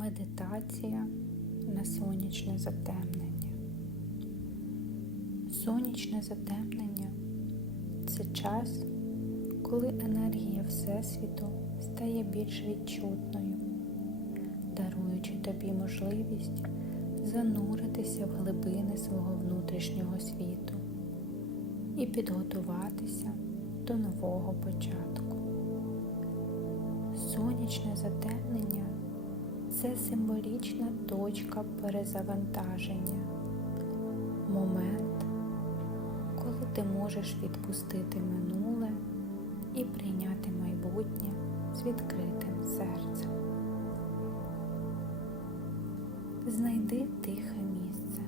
Медитація на сонячне затемнення. Сонячне затемнення це час, коли енергія Всесвіту стає більш відчутною, даруючи тобі можливість зануритися в глибини свого внутрішнього світу і підготуватися до нового початку. Сонячне затемнення це символічна точка перезавантаження, момент, коли ти можеш відпустити минуле і прийняти майбутнє з відкритим серцем. Знайди тихе місце,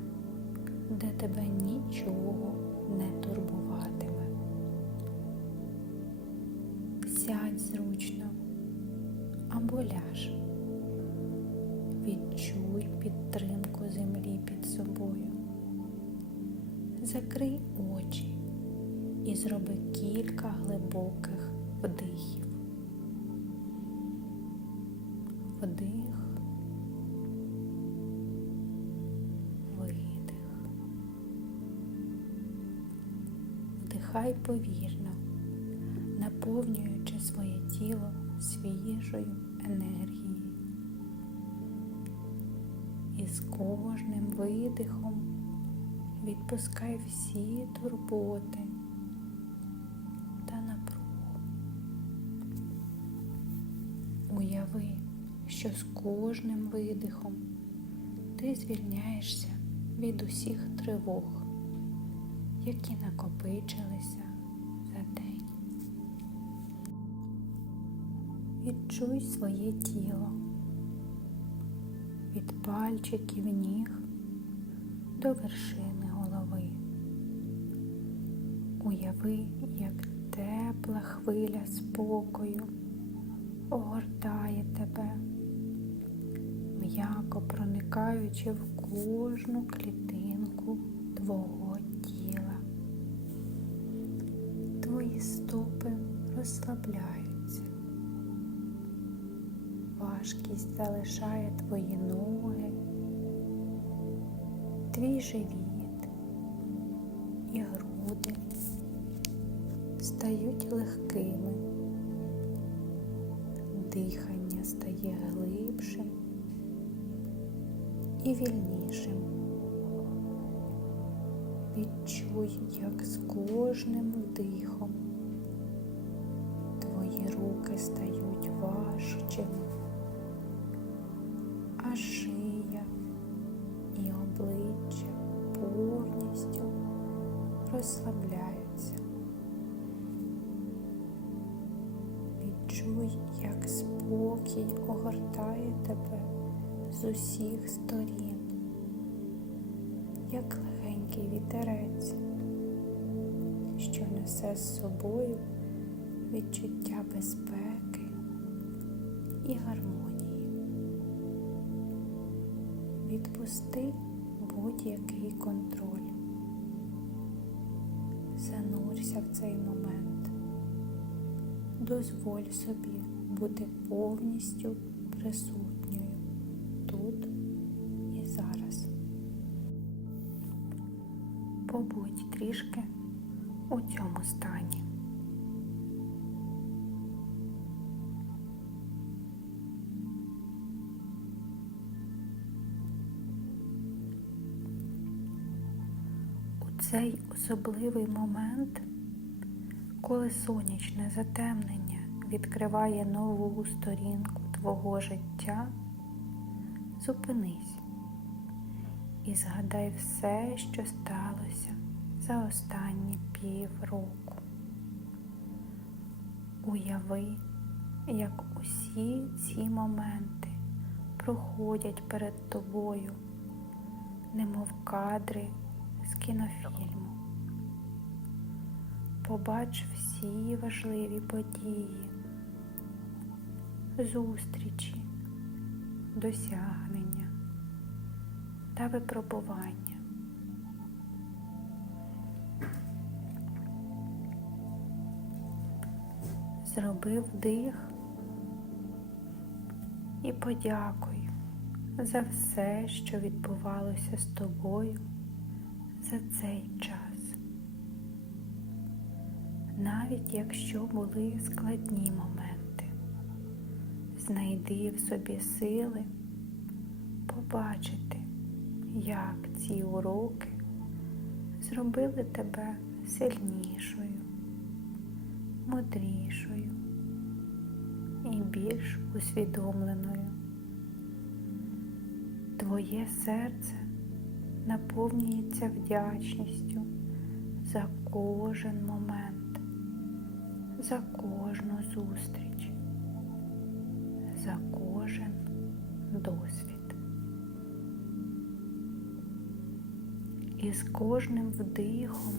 де тебе нічого не турбуватиме. Сядь зручно або ляж. Відчуй підтримку землі під собою. Закрий очі і зроби кілька глибоких вдихів. Вдих, видих. Вдихай повільно, наповнюючи своє тіло свіжою енергією. З кожним видихом відпускай всі турботи та напругу. Уяви, що з кожним видихом ти звільняєшся від усіх тривог, які накопичилися за день. Відчуй своє тіло від пальчиків ніг до вершини голови. Уяви, як тепла хвиля спокою огортає тебе, м'яко проникаючи в кожну клітинку твого тіла. Твої стопи розслабляються важкість залишає твої ноги, твій живіт і груди стають легкими, дихання стає глибшим і вільнішим. Відчуй, як з кожним вдихом твої руки стають важчими а шия і обличчя повністю розслабляються. Відчуй, як спокій огортає тебе з усіх сторін, як легенький вітерець, що несе з собою відчуття безпеки і гармонії. Відпусти будь-який контроль. Занурся в цей момент. Дозволь собі бути повністю присутньою тут і зараз. Побудь трішки у цьому стані. Цей особливий момент, коли сонячне затемнення відкриває нову сторінку твого життя, зупинись і згадай все, що сталося за останні півроку. Уяви, як усі ці моменти проходять перед тобою, немов кадри кінофільму. Побач всі важливі події, зустрічі, досягнення та випробування. Зроби вдих і подякуй за все, що відбувалося з тобою за цей час. Навіть якщо були складні моменти, знайди в собі сили побачити, як ці уроки зробили тебе сильнішою, мудрішою і більш усвідомленою. Твоє серце наповнюється вдячністю за кожен момент, за кожну зустріч, за кожен досвід. І з кожним вдихом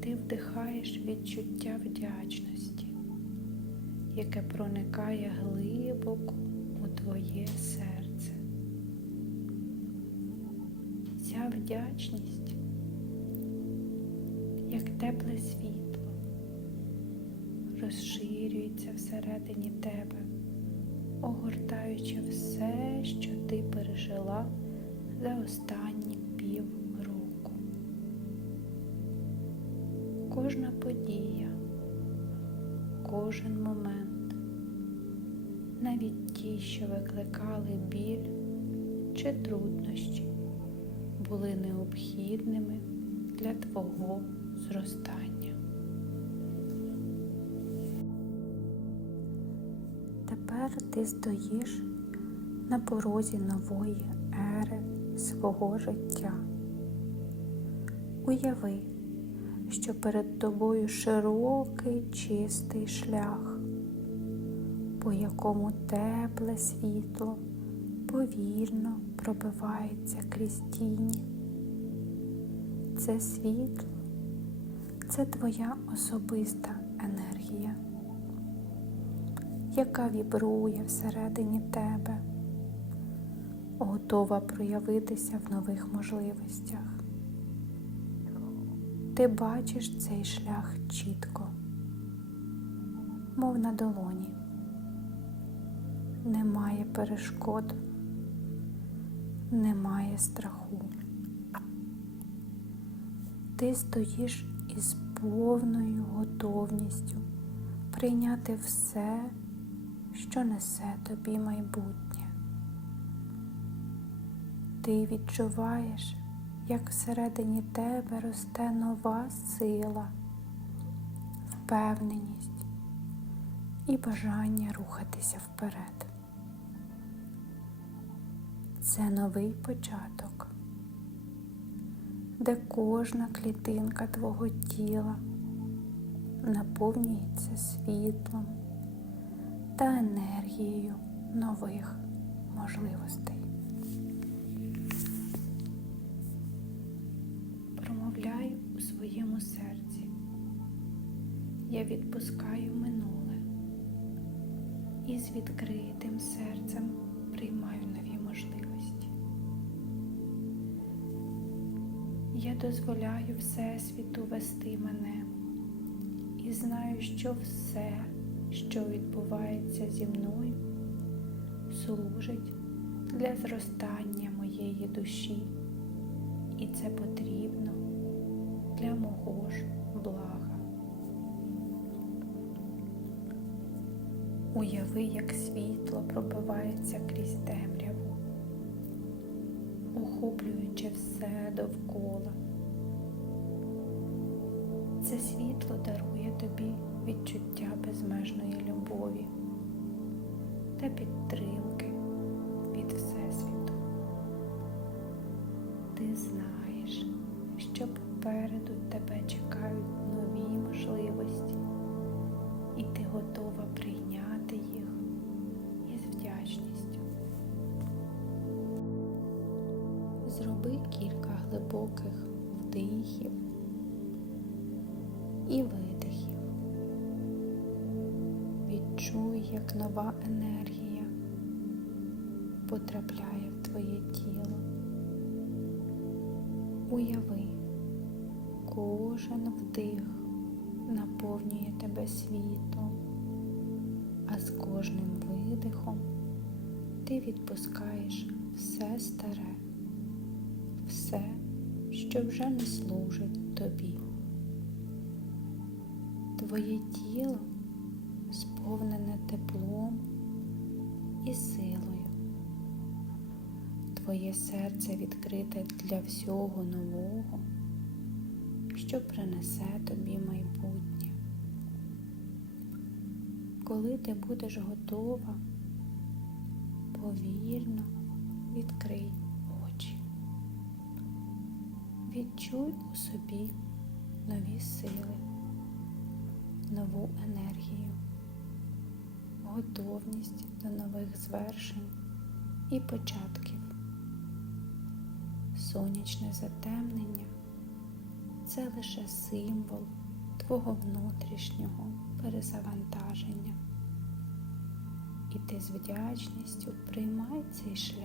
ти вдихаєш відчуття вдячності, яке проникає глибоко у твоє серце. Вдячність, як тепле світло, розширюється всередині тебе, огортаючи все, що ти пережила за останні пів року. Кожна подія, кожен момент, навіть ті, що викликали біль чи труднощі, були необхідними для твого зростання. Тепер ти стоїш на порозі нової ери свого життя. Уяви, що перед тобою широкий чистий шлях, по якому тепле світло повільно пробивається крізь тіні. Це світло, це твоя особиста енергія, яка вібрує всередині тебе готова проявитися в нових можливостях. Ти бачиш цей шлях чітко, мов на долоні. Немає перешкод, немає страху. Ти стоїш із повною готовністю прийняти все, що несе тобі майбутнє. Ти відчуваєш, як всередині тебе росте нова сила, впевненість і бажання рухатися вперед. Це новий початок, де кожна клітинка твого тіла наповнюється світлом та енергією нових можливостей. Промовляю у своєму серці. Я відпускаю минуле і з відкритим серцем приймаю нові Я дозволяю Всесвіту вести мене і знаю, що все, що відбувається зі мною, служить для зростання моєї душі, і це потрібно для мого ж блага. Уяви, як світло пробивається крізь темряву, охоплюючи все довкола. Це світло дарує тобі відчуття безмежної любові та підтримки від Всесвіту. Ти знаєш, що попереду тебе чекають нові можливості, і ти готова прийняти їх із вдячністю. Зроби кілька глибоких вдихів і видихів. Відчуй, як нова енергія потрапляє в твоє тіло. Уяви, кожен вдих наповнює тебе світлом, а з кожним видихом ти відпускаєш все старе, все, що вже не служить тобі. Твоє тіло сповнене теплом і силою. Твоє серце відкрите для всього нового, що принесе тобі майбутнє. Коли ти будеш готова, повільно відкрий очі. Відчуй у собі нові сили, нову енергію, готовність до нових звершень і початків. Сонячне затемнення це лише символ твого внутрішнього перезавантаження. І ти з вдячністю приймай цей шлях,